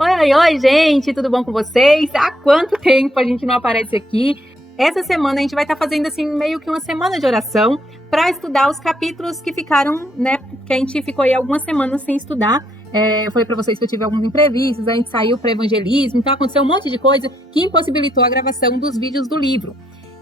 Oi, oi, oi, gente, tudo bom com vocês? Há quanto tempo a gente não aparece aqui? Essa semana a gente vai estar fazendo assim meio que uma semana de oração para estudar os capítulos que ficaram, né? Que a gente ficou aí algumas semanas sem estudar. Eu falei para vocês que eu tive alguns imprevistos, a gente saiu para evangelismo, então aconteceu um monte de coisa que impossibilitou a gravação dos vídeos do livro.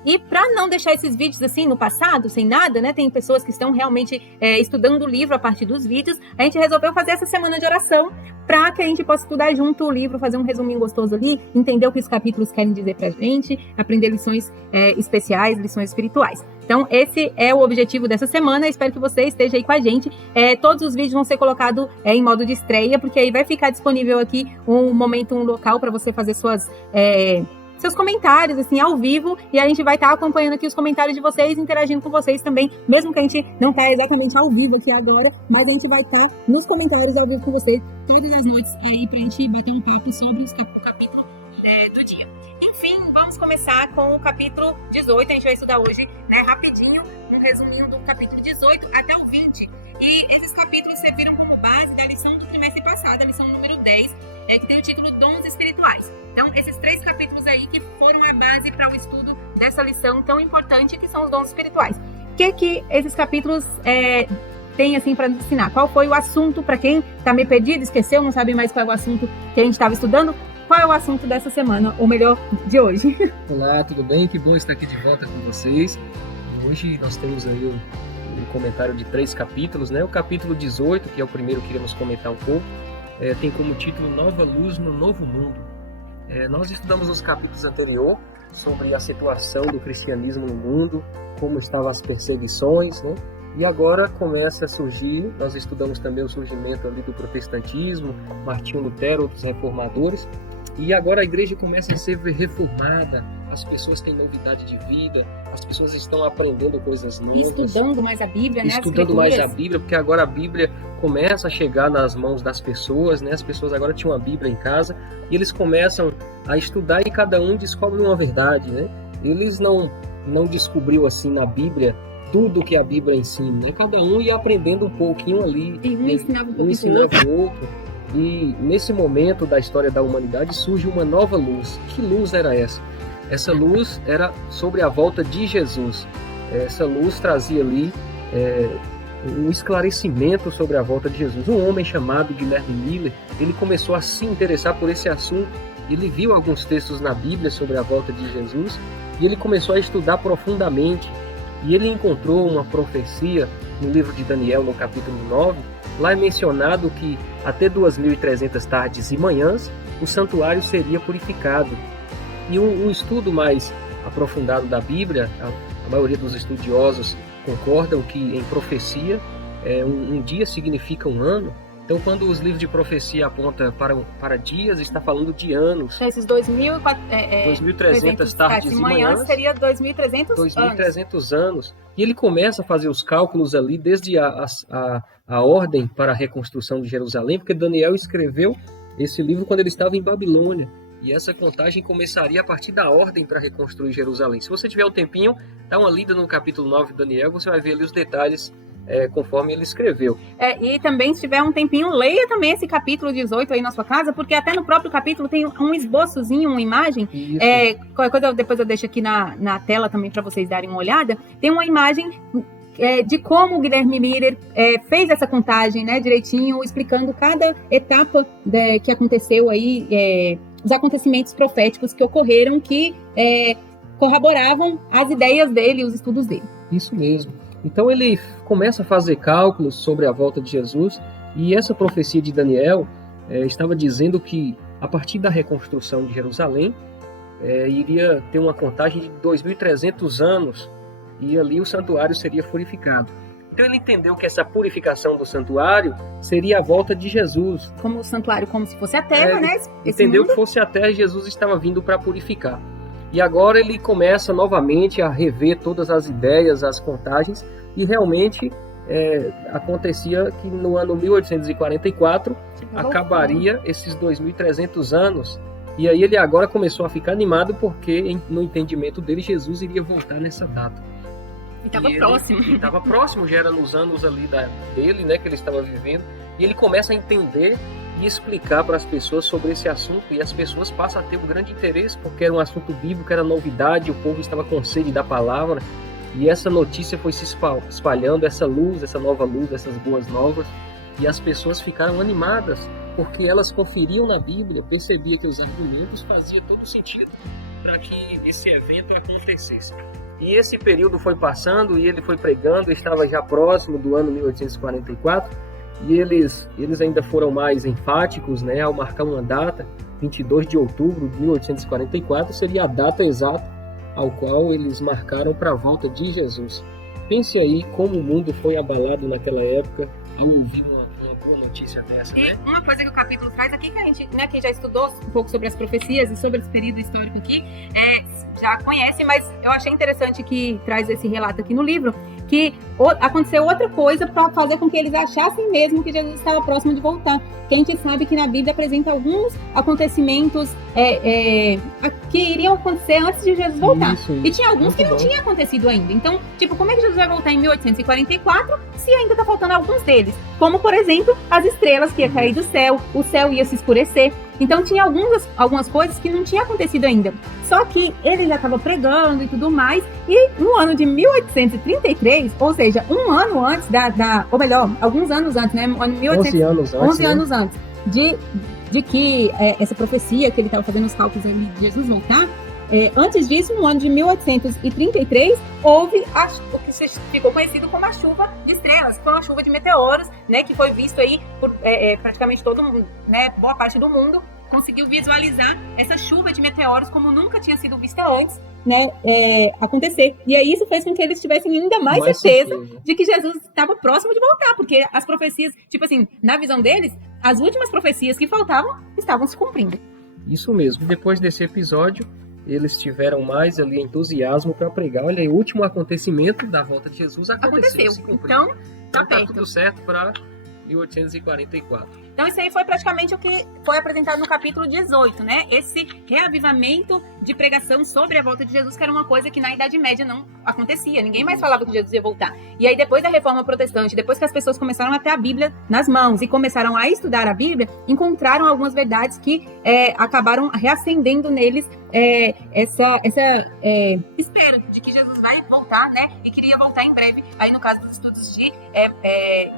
E para não deixar esses vídeos assim no passado, sem nada, né? Tem pessoas que estão realmente estudando o livro a partir dos vídeos. A gente resolveu fazer essa semana de oração para que a gente possa estudar junto o livro, fazer um resuminho gostoso ali, entender o que os capítulos querem dizer pra gente, aprender lições especiais, lições espirituais. Então, esse é o objetivo dessa semana. Espero que você esteja aí com a gente. Todos os vídeos vão ser colocados em modo de estreia, porque aí vai ficar disponível aqui um momento, um local para você fazer seus comentários, assim, ao vivo, e a gente vai estar acompanhando aqui os comentários de vocês, interagindo com vocês também, mesmo que a gente não tá exatamente ao vivo aqui agora, mas a gente vai estar nos comentários ao vivo com vocês todas as noites aí pra gente bater um papo sobre o capítulo do dia. Enfim, vamos começar com o capítulo 18, a gente vai estudar hoje, né, rapidinho, um resuminho do capítulo 18 até o 20, e esses capítulos serviram como base da lição do trimestre passado, a lição número 10, que tem o título Dons Espirituais. Então, esses 3 capítulos aí que foram a base para o estudo dessa lição tão importante que são os dons espirituais. O que esses capítulos têm assim para nos ensinar? Qual foi o assunto, para quem está meio perdido, esqueceu, não sabe mais qual é o assunto que a gente estava estudando? Qual é o assunto dessa semana, ou melhor, de hoje? Olá, tudo bem? Que bom estar aqui de volta com vocês. Hoje nós temos aí um comentário de 3 capítulos, né? O capítulo 18, que é o primeiro que iremos comentar um pouco, tem como título Nova Luz no Novo Mundo. Nós estudamos nos capítulos anteriores sobre a situação do cristianismo no mundo, como estavam as perseguições, né? E agora começa a surgir, nós estudamos também o surgimento ali do protestantismo, Martinho Lutero, outros reformadores, e agora a igreja começa a ser reformada, as pessoas têm novidade de vida, as pessoas estão aprendendo coisas novas. Estudando mais a Bíblia, né? Estudando mais a Bíblia, porque agora a Bíblia começa a chegar nas mãos das pessoas, né? As pessoas agora tinham a Bíblia em casa e eles começam a estudar e cada um descobre uma verdade, né? Eles não descobriu assim na Bíblia tudo que a Bíblia ensina, né? Cada um ia aprendendo um pouquinho ali, e um ensinava o outro. E nesse momento da história da humanidade surge uma nova luz. Que luz era essa? Essa luz era sobre a volta de Jesus. Essa luz trazia ali um esclarecimento sobre a volta de Jesus. Um homem chamado Guilherme Miller, ele começou a se interessar por esse assunto. Ele viu alguns textos na Bíblia sobre a volta de Jesus e ele começou a estudar profundamente. E ele encontrou uma profecia no livro de Daniel, no capítulo 9. Lá é mencionado que até 2.300 tardes e manhãs o santuário seria purificado. E um estudo mais aprofundado da Bíblia, a maioria dos estudiosos concordam que em profecia um dia significa um ano. Então, quando os livros de profecia apontam para dias, está falando de anos. Esses 2.300 tardes e manhãs seria 2.300 anos. E ele começa a fazer os cálculos ali desde a ordem para a reconstrução de Jerusalém, porque Daniel escreveu esse livro quando ele estava em Babilônia. E essa contagem começaria a partir da ordem para reconstruir Jerusalém. Se você tiver um tempinho, dá uma lida no capítulo 9 de Daniel, você vai ver ali os detalhes conforme ele escreveu. E também, se tiver um tempinho, leia também esse capítulo 18 aí na sua casa, porque até no próprio capítulo tem um esboçozinho, uma imagem. Qualquer coisa depois eu deixo aqui na tela também para vocês darem uma olhada. Tem uma imagem de como o Guilherme Miller fez essa contagem, né, direitinho, explicando cada etapa que aconteceu aí, os acontecimentos proféticos que ocorreram, que corroboravam as ideias dele, os estudos dele. Isso mesmo. Então ele começa a fazer cálculos sobre a volta de Jesus e essa profecia de Daniel estava dizendo que a partir da reconstrução de Jerusalém iria ter uma contagem de 2.300 anos e ali o santuário seria purificado. Então ele entendeu que essa purificação do santuário seria a volta de Jesus. Como o santuário, como se fosse a terra, né? Entendeu que fosse a terra e Jesus estava vindo para purificar. E agora ele começa novamente a rever todas as ideias, as contagens, e realmente acontecia que no ano 1844 acabaria esses 2.300 anos. E aí ele agora começou a ficar animado porque, no entendimento dele, Jesus iria voltar nessa data. E estava próximo. Estava próximo, já era nos anos ali dele, né, que ele estava vivendo. E ele começa a entender e explicar para as pessoas sobre esse assunto, e as pessoas passam a ter um grande interesse, porque era um assunto bíblico, era novidade, o povo estava com sede da palavra, e essa notícia foi se espalhando, essa luz, essa nova luz, essas boas novas, e as pessoas ficaram animadas, porque elas conferiam na Bíblia, percebiam que os argumentos faziam todo sentido para que esse evento acontecesse. E esse período foi passando, e ele foi pregando, estava já próximo do ano 1844, e eles ainda foram mais enfáticos, né, ao marcar uma data, 22 de outubro de 1844, seria a data exata ao qual eles marcaram para a volta de Jesus. Pense aí como o mundo foi abalado naquela época ao ouvir uma boa notícia dessa, E né? uma coisa que o capítulo traz aqui, que a gente, né, quem já estudou um pouco sobre as profecias e sobre esse período histórico aqui, já conhece, mas eu achei interessante que traz esse relato aqui no livro, que aconteceu outra coisa para fazer com que eles achassem mesmo que Jesus estava próximo de voltar. Que a gente sabe que na Bíblia apresenta alguns acontecimentos que iriam acontecer antes de Jesus voltar. Isso. E tinha alguns que não tinham acontecido ainda. Então, tipo, como é que Jesus vai voltar em 1844 se ainda está faltando alguns deles? Como, por exemplo, as estrelas que ia cair do céu, o céu ia se escurecer. Então, tinha algumas coisas que não tinham acontecido ainda. Só que ele já estava pregando e tudo mais. E no ano de 1833, ou seja, um ano antes ou melhor, alguns anos antes, né? 11 anos antes. 11 anos antes de que essa profecia que ele estava fazendo os cálculos ali de Jesus voltar, antes disso, no ano de 1833, houve o que ficou conhecido como a chuva de estrelas, que foi uma chuva de meteoros, né, que foi visto aí por praticamente todo mundo, né, boa parte do mundo conseguiu visualizar essa chuva de meteoros como nunca tinha sido vista antes, né, acontecer. E aí isso fez com que eles tivessem ainda mais certeza de que Jesus estava próximo de voltar, porque as profecias, tipo assim, na visão deles, as últimas profecias que faltavam estavam se cumprindo. Isso mesmo. Depois desse episódio, eles tiveram mais ali entusiasmo para pregar. Olha aí, o último acontecimento da volta de Jesus aconteceu. Então, tá perto. Tudo certo para 1844. Então isso aí foi praticamente o que foi apresentado no capítulo 18, né? Esse reavivamento de pregação sobre a volta de Jesus, que era uma coisa que na Idade Média não acontecia. Ninguém mais falava que Jesus ia voltar. E aí depois da Reforma Protestante, depois que as pessoas começaram a ter a Bíblia nas mãos e começaram a estudar a Bíblia, encontraram algumas verdades que acabaram reacendendo neles essa espera de que Jesus vai voltar, né? E queria voltar em breve, aí no caso dos estudos de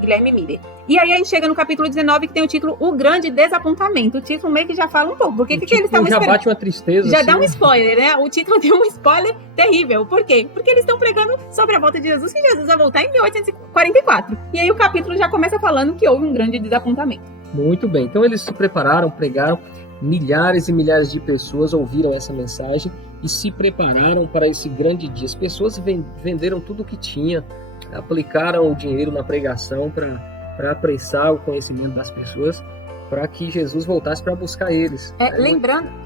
Guilherme Miller. E aí a gente chega no capítulo 19, que tem o título O Grande Desapontamento. O título meio que já fala um pouco. Por que eles estavam esperando? Já bate uma tristeza. Já assim, dá um spoiler, né? O título tem um spoiler terrível. Por quê? Porque eles estão pregando sobre a volta de Jesus, que Jesus vai voltar em 1844. E aí o capítulo já começa falando que houve um grande desapontamento. Muito bem. Então eles se prepararam, pregaram. Milhares e milhares de pessoas ouviram essa mensagem e se prepararam para esse grande dia. As pessoas venderam tudo o que tinha, aplicaram o dinheiro na pregação para apressar o conhecimento das pessoas, para que Jesus voltasse para buscar eles.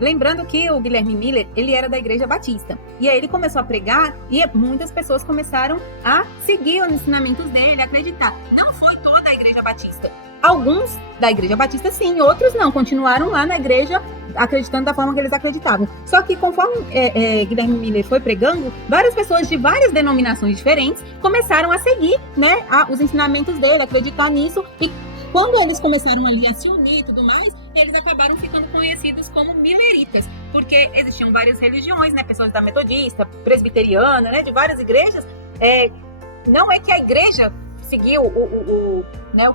Lembrando que o Guilherme Miller, ele era da Igreja Batista. E aí ele começou a pregar e muitas pessoas começaram a seguir os ensinamentos dele, a acreditar. Não foi toda a Igreja Batista. Alguns da Igreja Batista sim, outros não. Continuaram lá na igreja acreditando da forma que eles acreditavam. Só que conforme Guilherme Miller foi pregando, várias pessoas de várias denominações diferentes começaram a seguir, né, os ensinamentos dele, acreditar nisso. E quando eles começaram ali a se unir e tudo mais, eles acabaram ficando conhecidos como milleritas, porque existiam várias religiões, né, pessoas da metodista, presbiteriana, né, de várias igrejas. Não é que a igreja seguiu o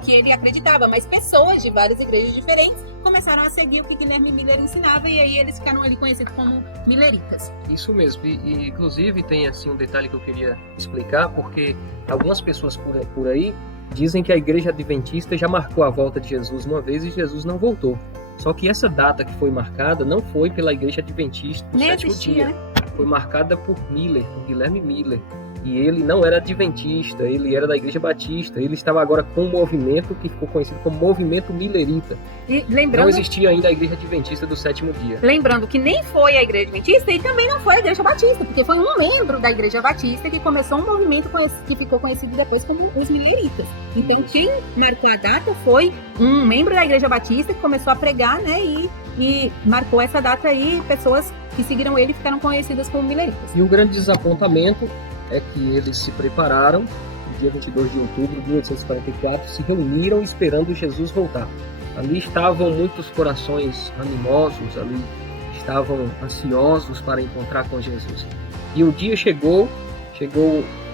que ele acreditava, mas pessoas de várias igrejas diferentes começaram a seguir o que Guilherme Miller ensinava, e aí eles ficaram ali conhecidos como milleritas. Isso mesmo, e inclusive tem assim um detalhe que eu queria explicar, porque algumas pessoas por aí dizem que a igreja adventista já marcou a volta de Jesus uma vez e Jesus não voltou. Só que essa data que foi marcada não foi pela igreja adventista do sétimo dia. Né? Foi marcada por Guilherme Miller. E ele não era adventista, ele era da Igreja Batista. Ele estava agora com um movimento que ficou conhecido como Movimento Millerita. E não existia ainda a Igreja Adventista do sétimo dia. Lembrando que nem foi a Igreja Adventista e também não foi a Igreja Batista, porque foi um membro da Igreja Batista que começou um movimento que ficou conhecido depois como os Milleritas. Então quem marcou a data foi um membro da Igreja Batista que começou a pregar, né, e marcou essa data aí. Pessoas que seguiram ele ficaram conhecidas como Milleritas. E o grande desapontamento é que eles se prepararam, no dia 22 de outubro de 1844, se reuniram esperando Jesus voltar. Ali estavam muitos corações animosos, ali estavam ansiosos para encontrar com Jesus. E o dia chegou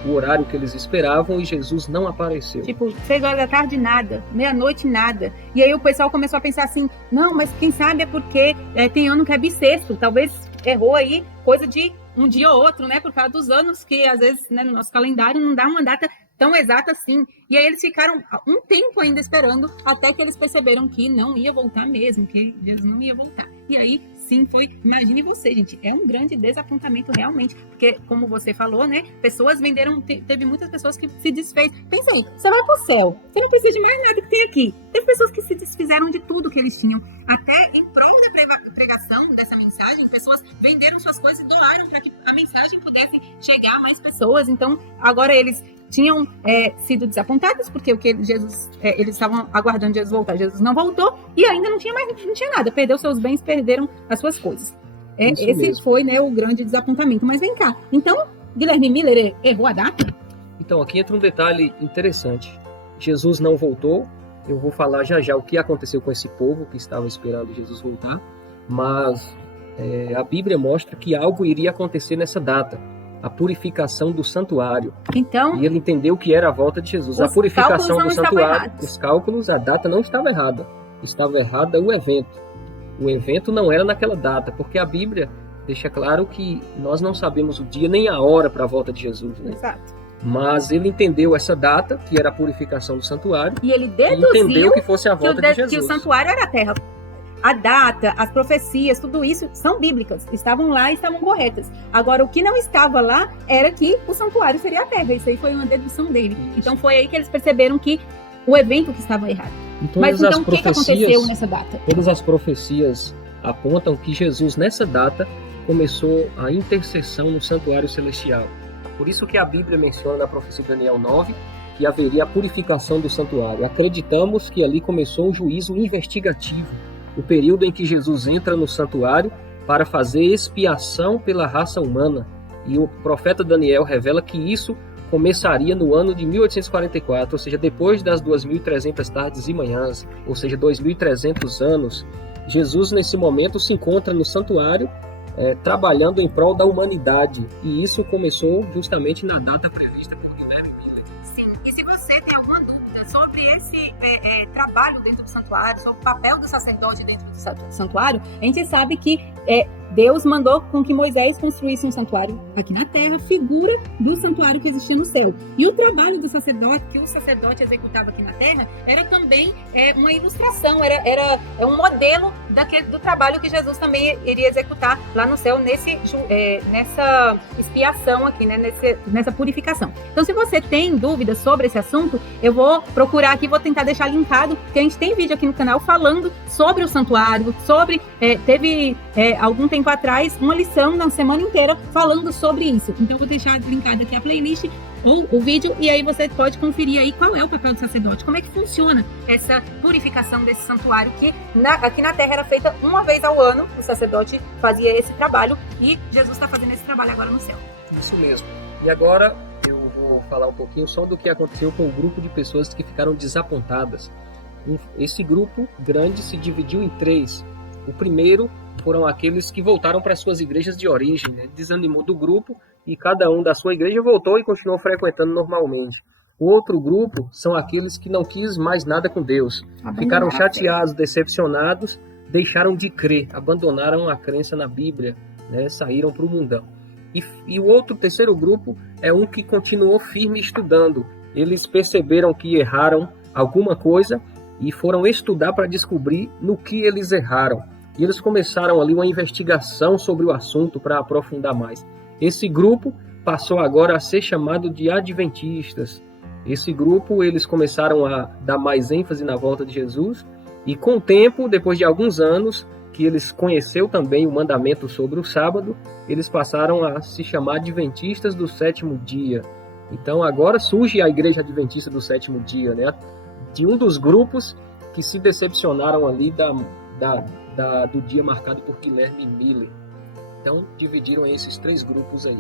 o horário que eles esperavam e Jesus não apareceu. Tipo, 6 horas da tarde nada, meia-noite nada. E aí o pessoal começou a pensar assim, não, mas quem sabe é porque tem ano que é bissexto, talvez errou aí coisa de um dia ou outro, né? Por causa dos anos que às vezes, né, no nosso calendário não dá uma data tão exata assim. E aí eles ficaram um tempo ainda esperando até que eles perceberam que não ia voltar mesmo, que Jesus não ia voltar. E aí, sim, imagine você, gente, é um grande desapontamento realmente, porque como você falou, né, pessoas venderam, teve muitas pessoas que se desfez. Pensa aí, você vai pro céu, você não precisa de mais nada que tem aqui. Teve pessoas que se desfizeram de tudo que eles tinham, até em prol da pregação dessa mensagem, pessoas venderam suas coisas e doaram para que a mensagem pudesse chegar a mais pessoas. Então, agora eles tinham sido desapontados, porque eles estavam aguardando Jesus voltar. Jesus não voltou e ainda não tinha nada. Perdeu seus bens, perderam as suas coisas. Esse mesmo foi, né, o grande desapontamento. Mas vem cá, então, Guilherme Miller errou a data? Então, aqui entra um detalhe interessante. Jesus não voltou. Eu vou falar já o que aconteceu com esse povo que estava esperando Jesus voltar. Mas a Bíblia mostra que algo iria acontecer nessa data. A purificação do santuário. Então, e ele entendeu que era a volta de Jesus. A purificação do santuário, os cálculos, a data não estava errada. Estava errada o evento. O evento não era naquela data, porque a Bíblia deixa claro que nós não sabemos o dia nem a hora para a volta de Jesus, né? Exato. Mas ele entendeu essa data, que era a purificação do santuário, e ele deduziu entendeu que fosse a volta de Jesus. Que o santuário era a terra. A data, as profecias, tudo isso são bíblicas. Estavam lá e estavam corretas. Agora, o que não estava lá era que o santuário seria a terra. Isso aí foi uma dedução dele. Isso. Então, foi aí que eles perceberam que o evento que estava errado. Mas então, o que aconteceu nessa data? Todas as profecias apontam que Jesus, nessa data, começou a intercessão no santuário celestial. Por isso que a Bíblia menciona na profecia de Daniel 9 que haveria a purificação do santuário. Acreditamos que ali começou um juízo investigativo. O período em que Jesus entra no santuário para fazer expiação pela raça humana. E o profeta Daniel revela que isso começaria no ano de 1844, ou seja, depois das 2.300 tardes e manhãs, ou seja, 2.300 anos. Jesus, nesse momento, se encontra no santuário, trabalhando em prol da humanidade. E isso começou justamente na data prevista por Guilherme Miller. Sim, e se você tem alguma dúvida sobre esse trabalho dentro do santuário, sobre o papel do sacerdote dentro do santuário, a gente sabe que Deus mandou com que Moisés construísse um santuário aqui na terra, figura do santuário que existia no céu. E o trabalho do sacerdote, que o sacerdote executava aqui na terra, era também uma ilustração, era um modelo do trabalho que Jesus também iria executar lá no céu, nessa expiação aqui, né, nessa purificação. Então, se você tem dúvidas sobre esse assunto, eu vou procurar aqui, vou tentar deixar linkado, porque a gente tem vídeo aqui no canal falando sobre o santuário, teve algum tempo atrás uma lição na semana inteira falando sobre isso. Então eu vou deixar linkado aqui a playlist ou o vídeo, e aí você pode conferir aí qual é o papel do sacerdote, como é que funciona essa purificação desse santuário que aqui na terra era feita uma vez ao ano. O sacerdote fazia esse trabalho e Jesus está fazendo esse trabalho agora no céu. Isso mesmo. E agora eu vou falar um pouquinho só do que aconteceu com o grupo de pessoas que ficaram desapontadas. Esse grupo grande se dividiu em 3. O primeiro foram aqueles que voltaram para suas igrejas de origem, né? Desanimou do grupo e cada um da sua igreja voltou e continuou frequentando normalmente. O outro grupo são aqueles que não quis mais nada com Deus. Ficaram chateados, decepcionados, deixaram de crer, abandonaram a crença na Bíblia, né? Saíram para o mundão. E o outro, terceiro grupo, é um que continuou firme estudando. Eles perceberam que erraram alguma coisa e foram estudar para descobrir no que eles erraram. E eles começaram ali uma investigação sobre o assunto para aprofundar mais. Esse grupo passou agora a ser chamado de adventistas. Esse grupo, eles começaram a dar mais ênfase na volta de Jesus. E com o tempo, depois de alguns anos, que eles conheceram também o mandamento sobre o sábado, eles passaram a se chamar adventistas do sétimo dia. Então agora surge a igreja adventista do sétimo dia, né? De um dos grupos que se decepcionaram ali do dia marcado por Guilherme Miller. Então, dividiram esses 3 grupos aí.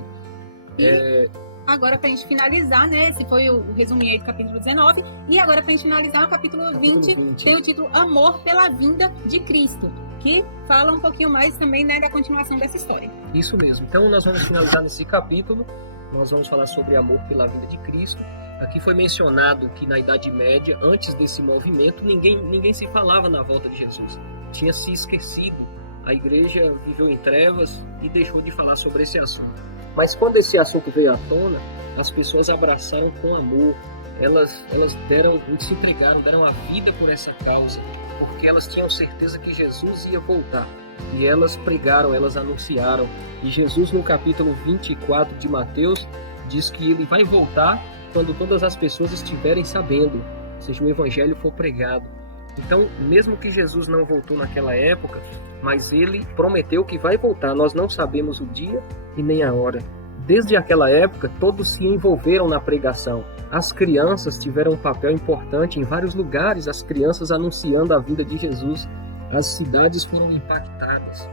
agora pra gente finalizar, né? Esse foi o resuminho aí do capítulo 19. E agora pra gente finalizar o capítulo 20, tem o título Amor pela Vinda de Cristo, que fala um pouquinho mais também, né, da continuação dessa história. Isso mesmo. Então nós vamos finalizar nesse capítulo. Nós vamos falar sobre amor pela vinda de Cristo. Aqui foi mencionado que na Idade Média, antes desse movimento, ninguém se falava na volta de Jesus. Tinha se esquecido. A igreja viveu em trevas e deixou de falar sobre esse assunto. Mas quando esse assunto veio à tona, as pessoas abraçaram com amor. Elas se entregaram, deram a vida por essa causa, porque elas tinham certeza que Jesus ia voltar. E elas pregaram, elas anunciaram. E Jesus, no capítulo 24 de Mateus, diz que ele vai voltar quando todas as pessoas estiverem sabendo, ou seja, o evangelho for pregado. Então, mesmo que Jesus não voltou naquela época, mas ele prometeu que vai voltar. Nós não sabemos o dia e nem a hora. Desde aquela época, todos se envolveram na pregação. As crianças tiveram um papel importante em vários lugares, as crianças anunciando a vinda de Jesus. As cidades foram impactadas.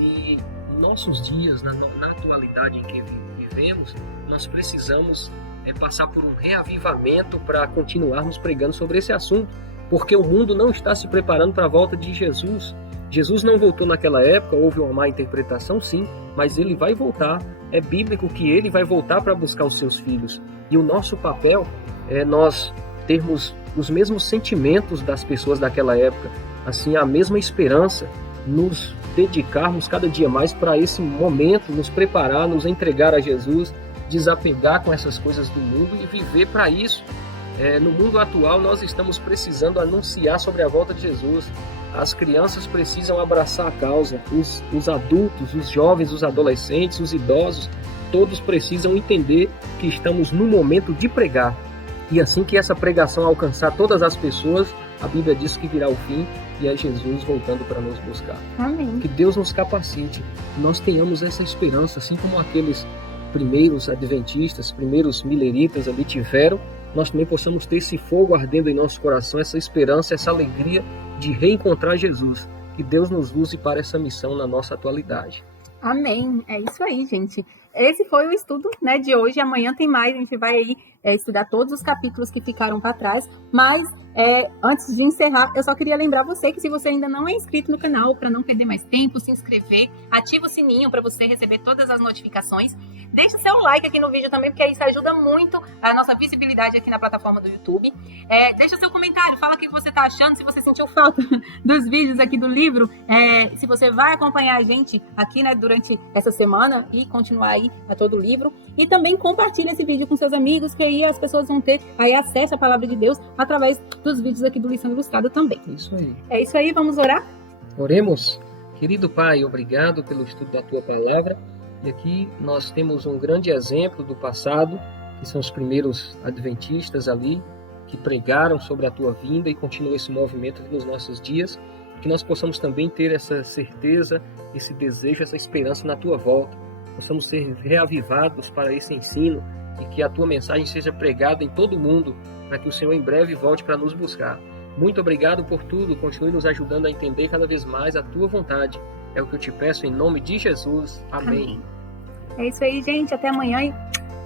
E em nossos dias, na atualidade em que vivemos, nós precisamos passar por um reavivamento para continuarmos pregando sobre esse assunto, porque o mundo não está se preparando para a volta de Jesus. Jesus não voltou naquela época, houve uma má interpretação, sim, mas ele vai voltar. É bíblico que ele vai voltar para buscar os seus filhos. E o nosso papel é nós termos os mesmos sentimentos das pessoas daquela época, assim, a mesma esperança, nos dedicarmos cada dia mais para esse momento, nos preparar, nos entregar a Jesus, desapegar com essas coisas do mundo e viver para isso. No mundo atual, nós estamos precisando anunciar sobre a volta de Jesus. As crianças precisam abraçar a causa, os adultos, os jovens, os adolescentes, os idosos, todos precisam entender que estamos no momento de pregar. E assim que essa pregação alcançar todas as pessoas, a Bíblia diz que virá o fim e é Jesus voltando para nos buscar. Amém. Que Deus nos capacite, que nós tenhamos essa esperança, assim como aqueles primeiros adventistas, primeiros mileritas ali tiveram, nós também possamos ter esse fogo ardendo em nosso coração, essa esperança, essa alegria de reencontrar Jesus. Que Deus nos use para essa missão na nossa atualidade. Amém. É isso aí, gente. Esse foi o estudo, né, de hoje. Amanhã tem mais, a gente vai aí estudar todos os capítulos que ficaram para trás. Mas antes de encerrar, eu só queria lembrar você que se você ainda não é inscrito no canal, para não perder mais tempo, se inscrever, ativa o sininho para você receber todas as notificações. Deixa seu like aqui no vídeo também, porque isso ajuda muito a nossa visibilidade aqui na plataforma do YouTube. Deixa seu comentário, fala o que você está achando, se você sentiu falta dos vídeos aqui do livro, se você vai acompanhar a gente aqui, né, durante essa semana e continuar aí a todo o livro. E também compartilha esse vídeo com seus amigos, que aí as pessoas vão ter aí acesso à palavra de Deus através dos vídeos aqui do Lição Ilustrada também. Isso aí. É isso aí, vamos orar? Oremos. Querido Pai, obrigado pelo estudo da Tua Palavra. E aqui nós temos um grande exemplo do passado, que são os primeiros adventistas ali, que pregaram sobre a Tua vinda e continua esse movimento nos nossos dias. Que nós possamos também ter essa certeza, esse desejo, essa esperança na Tua volta. Possamos ser reavivados para esse ensino e que a Tua mensagem seja pregada em todo o mundo, para que o Senhor em breve volte para nos buscar. Muito obrigado por tudo, continue nos ajudando a entender cada vez mais a Tua vontade. É o que eu te peço em nome de Jesus. Amém. É isso aí, gente. Até amanhã e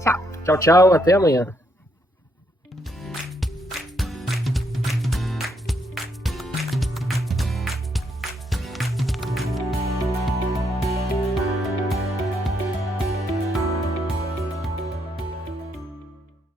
tchau. Tchau, tchau. Até amanhã.